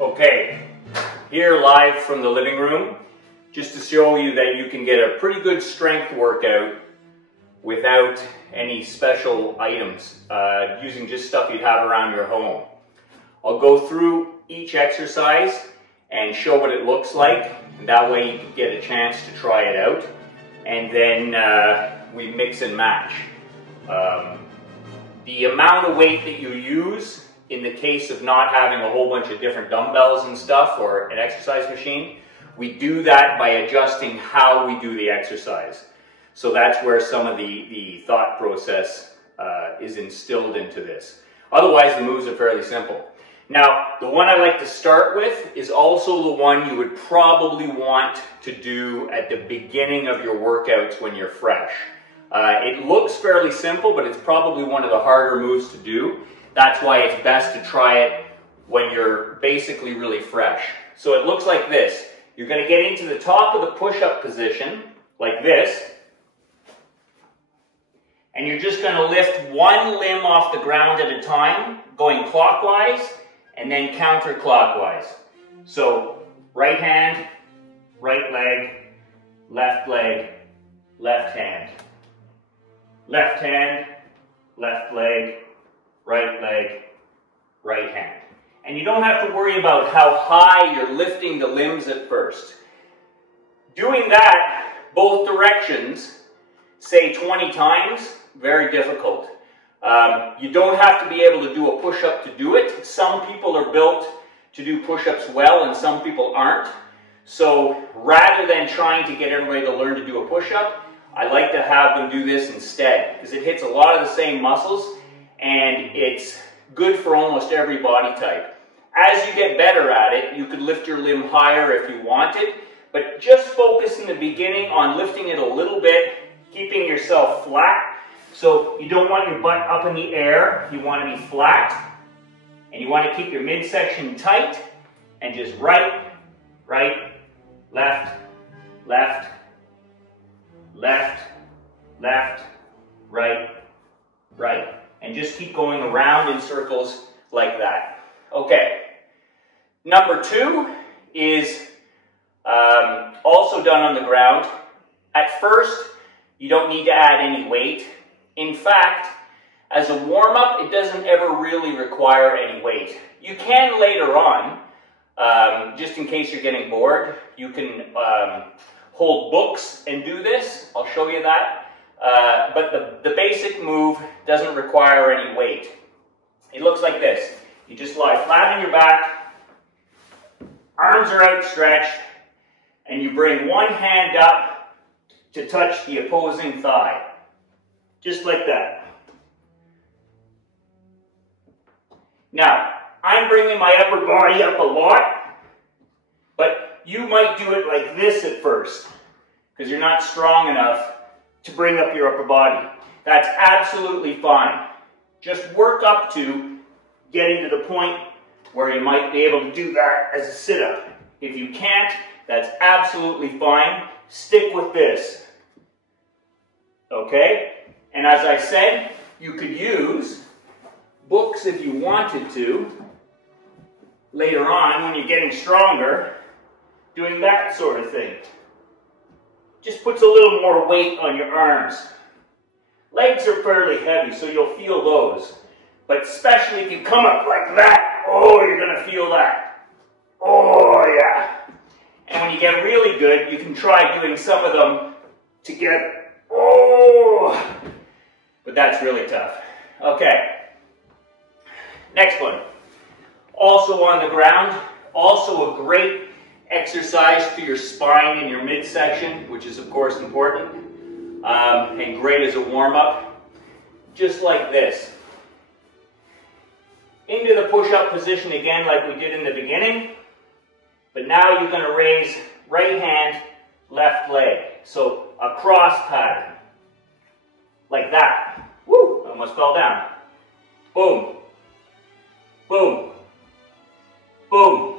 Okay, here live from the living room, just to show you that you can get a pretty good strength workout without any special items, using just stuff you'd have around your home. I'll go through each exercise and show what it looks like, and that way you can get a chance to try it out, and then we mix and match. The amount of weight that you use in the case of not having a whole bunch of different dumbbells and stuff or an exercise machine, we do that by adjusting how we do the exercise. So that's where some of the thought process is instilled into this. Otherwise, the moves are fairly simple. Now, the one I like to start with is also the one you would probably want to do at the beginning of your workouts when you're fresh. It looks fairly simple, but it's probably one of the harder moves to do. That's why it's best to try it when you're basically really fresh. So it looks like this. You're going to get into the top of the push-up position, like this, and you're just going to lift one limb off the ground at a time, going clockwise and then counterclockwise. So right hand, right leg, left hand. Left hand, left leg, right hand. And you don't have to worry about how high you're lifting the limbs at first. Doing that, both directions, say 20 times, very difficult. You don't have to be able to do a push-up to do it. Some people are built to do push-ups well and some people aren't. So rather than trying to get everybody to learn to do a push-up, I like to have them do this instead, because it hits a lot of the same muscles and it's good for almost every body type. As you get better at it, you could lift your limb higher if you wanted, but just focus in the beginning on lifting it a little bit, keeping yourself flat. So you don't want your butt up in the air, you want to be flat, and you want to keep your midsection tight, and just right, left, right. And just keep going around in circles like that. Okay. Number 2 is also done on the ground. At first, you don't need to add any weight. In fact, as a warm-up, it doesn't ever really require any weight. You can later on, just in case you're getting bored, you can hold books and do this. I'll show you that. But the basic move doesn't require any weight. It looks like this. You just lie flat on your back, arms are outstretched, and you bring one hand up to touch the opposing thigh. Just like that. Now, I'm bringing my upper body up a lot, but you might do it like this at first, because you're not strong enough to bring up your upper body. That's absolutely fine. Just work up to getting to the point where you might be able to do that as a sit-up. If you can't, that's absolutely fine. Stick with this. Okay? And as I said, you could use books if you wanted to later on when you're getting stronger, doing that sort of thing. Just puts a little more weight on your arms. Legs are fairly heavy, so you'll feel those. But especially if you come up like that, oh, you're going to feel that. Oh, yeah. And when you get really good, you can try doing some of them together. Oh, but that's really tough. Okay. Next one. Also on the ground, also a great exercise for your spine and your midsection, which is of course important, and great as a warm-up, just like this. Into the push-up position again like we did in the beginning, but now you're going to raise right hand, left leg. So a cross pattern, like that. Woo, almost fell down. Boom, boom, boom.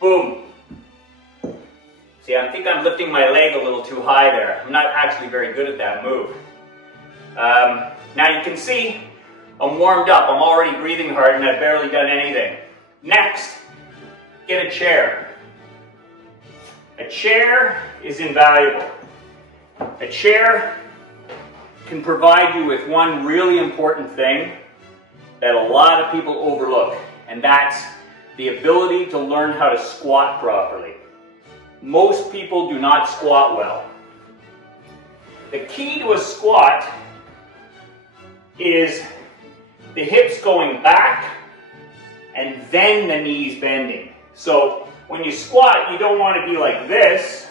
Boom. See, I think I'm lifting my leg a little too high there. I'm not actually very good at that move. Now you can see I'm warmed up. I'm already breathing hard and I've barely done anything. Next, get a chair. A chair is invaluable. A chair can provide you with one really important thing that a lot of people overlook, and that's the ability to learn how to squat properly. Most people do not squat well. The key to a squat is the hips going back and then the knees bending. So when you squat, you don't want to be like this,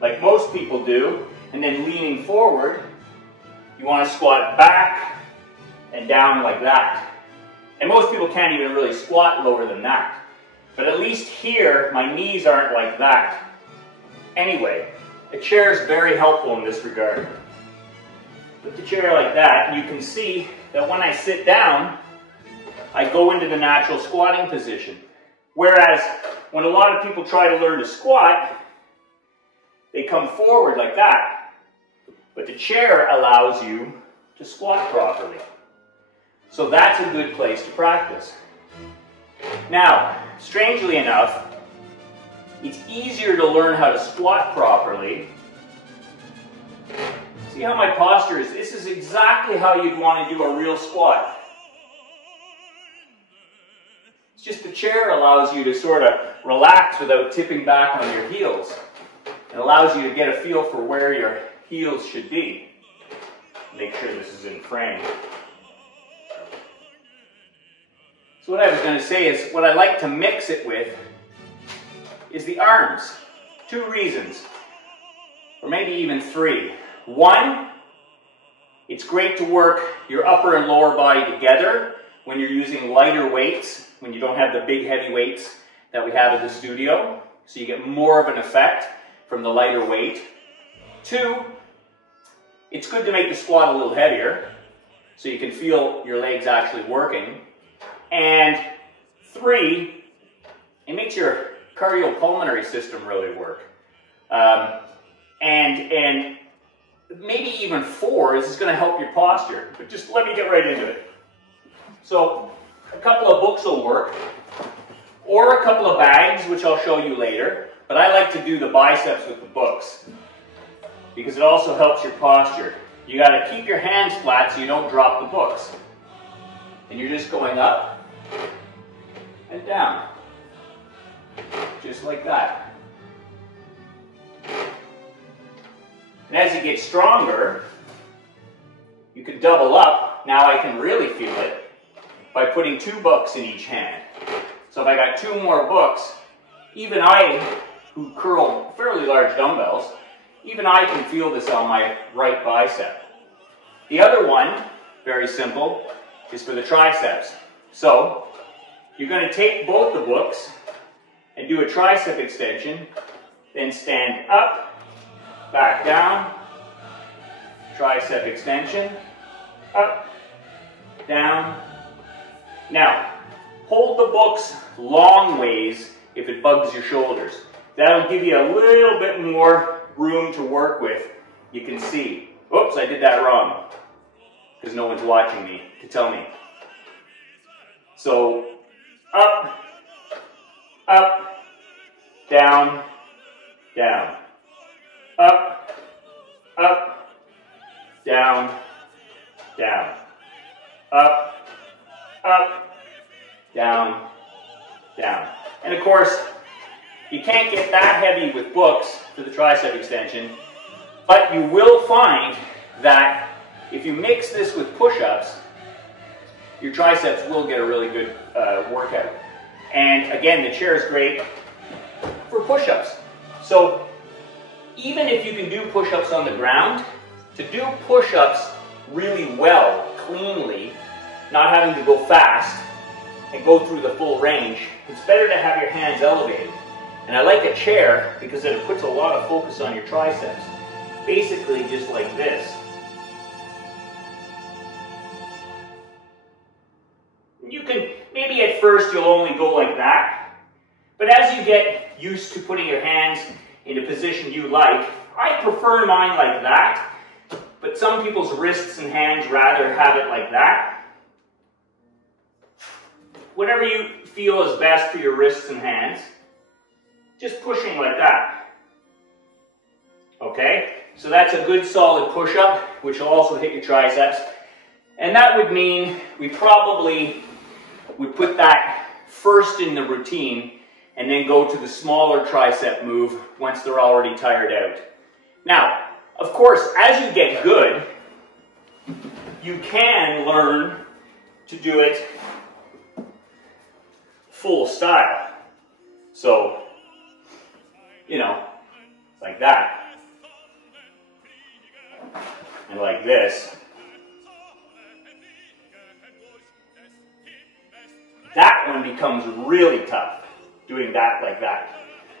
like most people do, and then leaning forward. You want to squat back and down like that. And most people can't even really squat lower than that. But at least here, my knees aren't like that. Anyway, a chair is very helpful in this regard. Put the chair like that, and you can see that when I sit down, I go into the natural squatting position. Whereas, when a lot of people try to learn to squat, they come forward like that. But the chair allows you to squat properly. So that's a good place to practice. Now, strangely enough, it's easier to learn how to squat properly. See how my posture is? This is exactly how you'd want to do a real squat. It's just the chair allows you to sort of relax without tipping back on your heels. It allows you to get a feel for where your heels should be. Make sure this is in frame. So what I was going to say is, what I like to mix it with is the arms. 2 reasons, or maybe even 3. 1, it's great to work your upper and lower body together when you're using lighter weights, when you don't have the big heavy weights that we have at the studio. So you get more of an effect from the lighter weight. 2, it's good to make the squat a little heavier so you can feel your legs actually working. And 3, it makes your cardiopulmonary system really work. And maybe even 4 is going to help your posture. But just let me get right into it. So a couple of books will work, or a couple of bags, which I'll show you later. But I like to do the biceps with the books because it also helps your posture. You got to keep your hands flat so you don't drop the books. And you're just going up and down, just like that. And as you get stronger, you can double up. Now I can really feel it by putting 2 books in each hand. So if I got 2 more books, even I, who curl fairly large dumbbells, even I can feel this on my right bicep. The other one, very simple, is for the triceps. So you're going to take both the books and do a tricep extension, then stand up, back down, tricep extension, up, down. Now, hold the books long ways if it bugs your shoulders. That'll give you a little bit more room to work with. You can see. Oops, I did that wrong, because no one's watching me to tell me. So, up, up, down, down. Up, up, down, down. Up, up, down, down. And of course, you can't get that heavy with books for the tricep extension, but you will find that if you mix this with push-ups, your triceps will get a really good workout. And again, the chair is great for push-ups. So even if you can do push-ups on the ground, to do push-ups really well, cleanly, not having to go fast and go through the full range, it's better to have your hands elevated. And I like a chair because it puts a lot of focus on your triceps. Basically just like this. You can, maybe at first you'll only go like that, but as you get used to putting your hands in a position you like, I prefer mine like that, but some people's wrists and hands rather have it like that. Whatever you feel is best for your wrists and hands. just pushing like that. Okay, so that's a good solid push-up, which will also hit your triceps. And that would mean we probably would put that first in the routine and then go to the smaller tricep move once they're already tired out. Now, of course, as you get good, you can learn to do it full style. So, you know, like that. And like this. That one becomes really tough, doing that like that.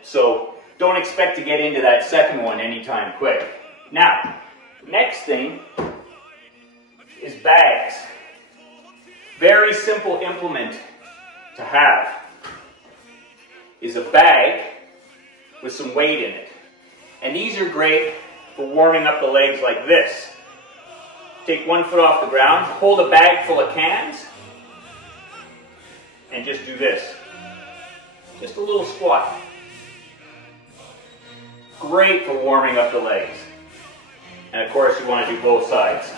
So don't expect to get into that second one anytime quick. Now, next thing is bags. Very simple implement to have is a bag with some weight in it. And these are great for warming up the legs like this. Take one foot off the ground, hold a bag full of cans, and just do this. Just a little squat. Great for warming up the legs. And of course you want to do both sides.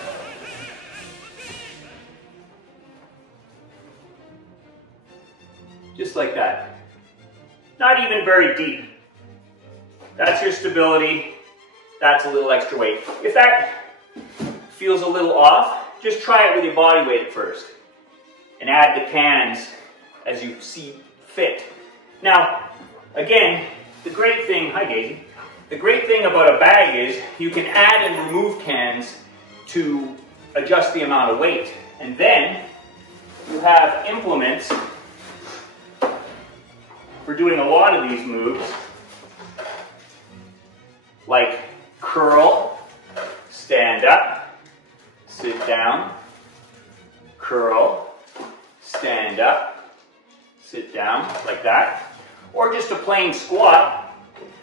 Just like that. Not even very deep. That's your stability. That's a little extra weight. If that feels a little off, just try it with your body weight at first. And add the cans as you see fit. Now, again, the great thing, hi Daisy, the great thing about a bag is you can add and remove cans to adjust the amount of weight. And then you have implements for doing a lot of these moves, like curl, stand up, sit down, curl, stand up, sit down, like that. Or just a plain squat,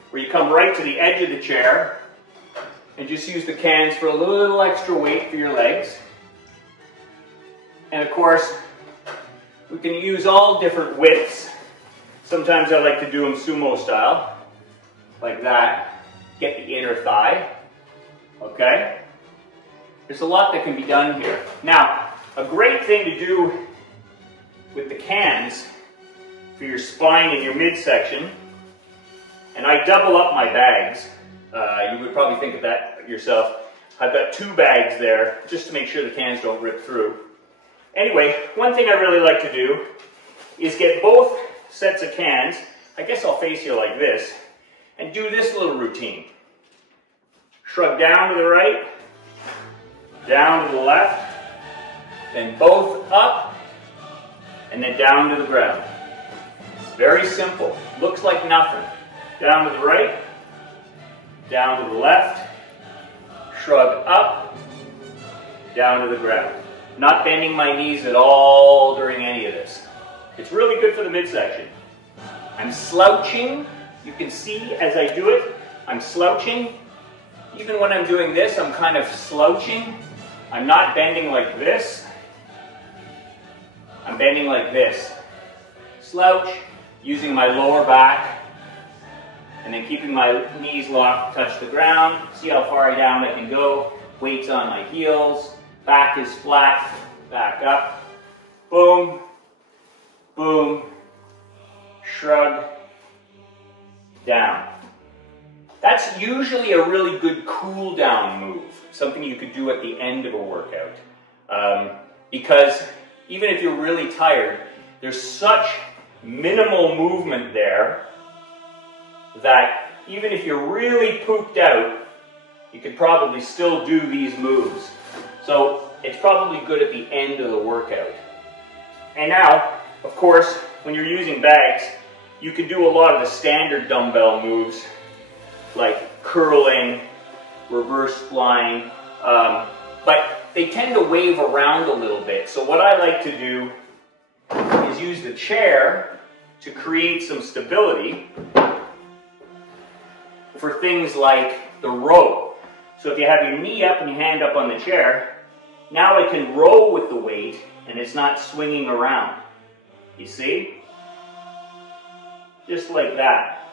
where you come right to the edge of the chair and just use the cans for a little extra weight for your legs. And of course, we can use all different widths. Sometimes I like to do them sumo style, like that. Get the inner thigh, okay? There's a lot that can be done here. Now, a great thing to do with the cans for your spine and your midsection, and I double up my bags. You would probably think of that yourself. I've got 2 bags there, just to make sure the cans don't rip through. Anyway, one thing I really like to do is get both sets of cans, I guess I'll face you like this, and do this little routine. Shrug down to the right, down to the left, then both up, and then down to the ground. Very simple, looks like nothing. Down to the right, down to the left, shrug up, down to the ground. Not bending my knees at all during any of this. It's really good for the midsection. I'm slouching. You can see as I do it, I'm slouching. Even when I'm doing this, I'm kind of slouching. I'm not bending like this. I'm bending like this. Slouch, using my lower back, and then keeping my knees locked, touch the ground. See how far down I can go. Weights on my heels. Back is flat. Back up. Boom. Boom, shrug, down. That's usually a really good cool down move, something you could do at the end of a workout. Because even if you're really tired, there's such minimal movement there that even if you're really pooped out, you could probably still do these moves. So it's probably good at the end of the workout. And now, of course, when you're using bags, you can do a lot of the standard dumbbell moves, like curling, reverse flying, but they tend to wave around a little bit. So what I like to do is use the chair to create some stability for things like the row. So if you have your knee up and your hand up on the chair, now I can row with the weight and it's not swinging around. You see? Just like that.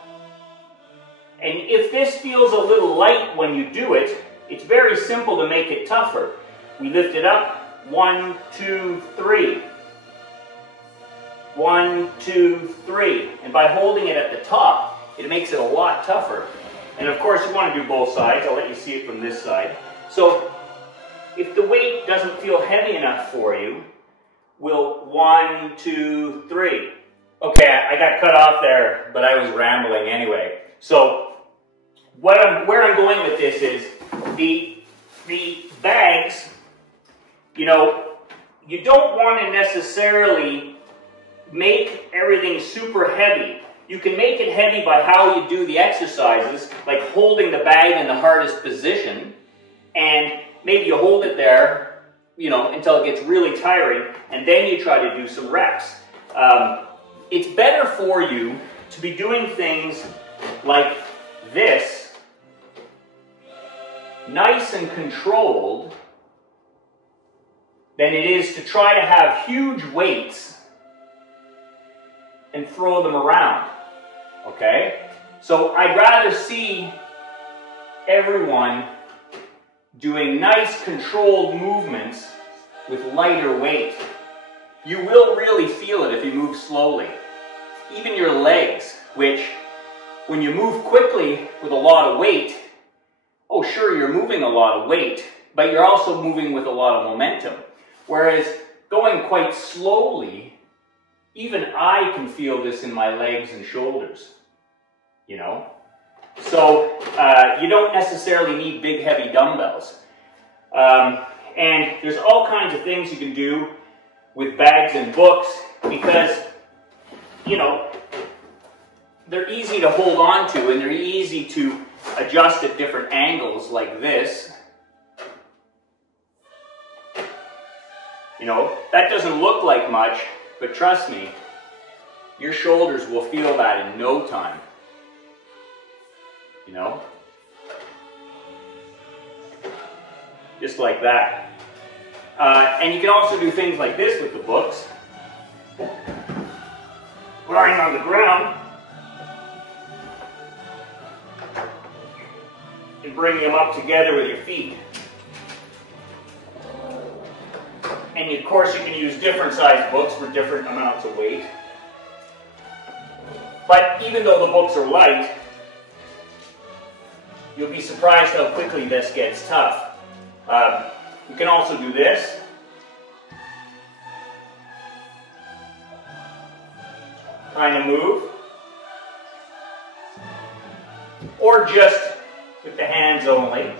And if this feels a little light when you do it, it's very simple to make it tougher. We lift it up, 1, 2, 3. 1, 2, 3. And by holding it at the top, it makes it a lot tougher. And of course you want to do both sides. I'll let you see it from this side. So if the weight doesn't feel heavy enough for you, we'll 1, 2, 3. Okay, I got cut off there, but I was rambling anyway. So where I'm going with this is the bags, you know, you don't want to necessarily make everything super heavy. You can make it heavy by how you do the exercises, like holding the bag in the hardest position, and maybe you hold it there, you know, until it gets really tiring, and then you try to do some reps. It's better for you to be doing things like this, nice and controlled, than it is to try to have huge weights and throw them around, okay? So I'd rather see everyone doing nice controlled movements with lighter weight. You will really feel it if you move slowly. Even your legs, which when you move quickly with a lot of weight, oh sure, you're moving a lot of weight, but you're also moving with a lot of momentum. Whereas going quite slowly, even I can feel this in my legs and shoulders, you know? So you don't necessarily need big heavy dumbbells. And there's all kinds of things you can do with bags and books because, you know, they're easy to hold on to and they're easy to adjust at different angles like this. You know, that doesn't look like much, but trust me, your shoulders will feel that in no time. You know? Just like that. And you can also do things like this with the books. Lying on the ground and bringing them up together with your feet. And of course you can use different size books for different amounts of weight. But even though the books are light, you'll be surprised how quickly this gets tough. You can also do this. Kind of move. Or just with the hands only,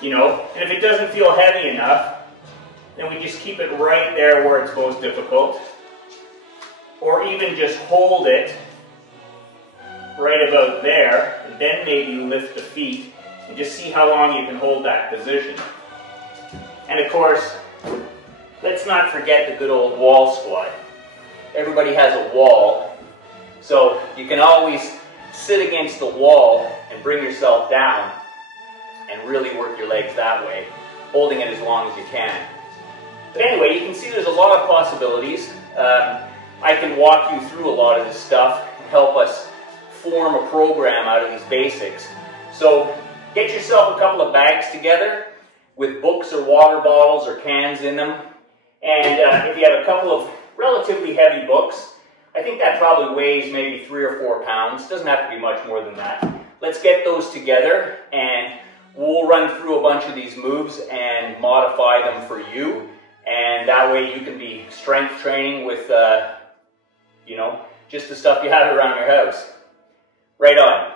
you know. And if it doesn't feel heavy enough, then we just keep it right there where it's most difficult. Or even just hold it right about there, and then maybe you lift the feet and just see how long you can hold that position. And of course, let's not forget the good old wall squat. Everybody has a wall, so you can always sit against the wall and bring yourself down and really work your legs that way, holding it as long as you can. But anyway, you can see there's a lot of possibilities. I can walk you through a lot of this stuff and help us form a program out of these basics. So get yourself a couple of bags together with books or water bottles or cans in them. And if you have a couple of relatively heavy books, I think that probably weighs maybe 3 or 4 pounds. Doesn't have to be much more than that. Let's get those together and we'll run through a bunch of these moves and modify them for you. And that way you can be strength training with, you know, just the stuff you have around your house. Right on.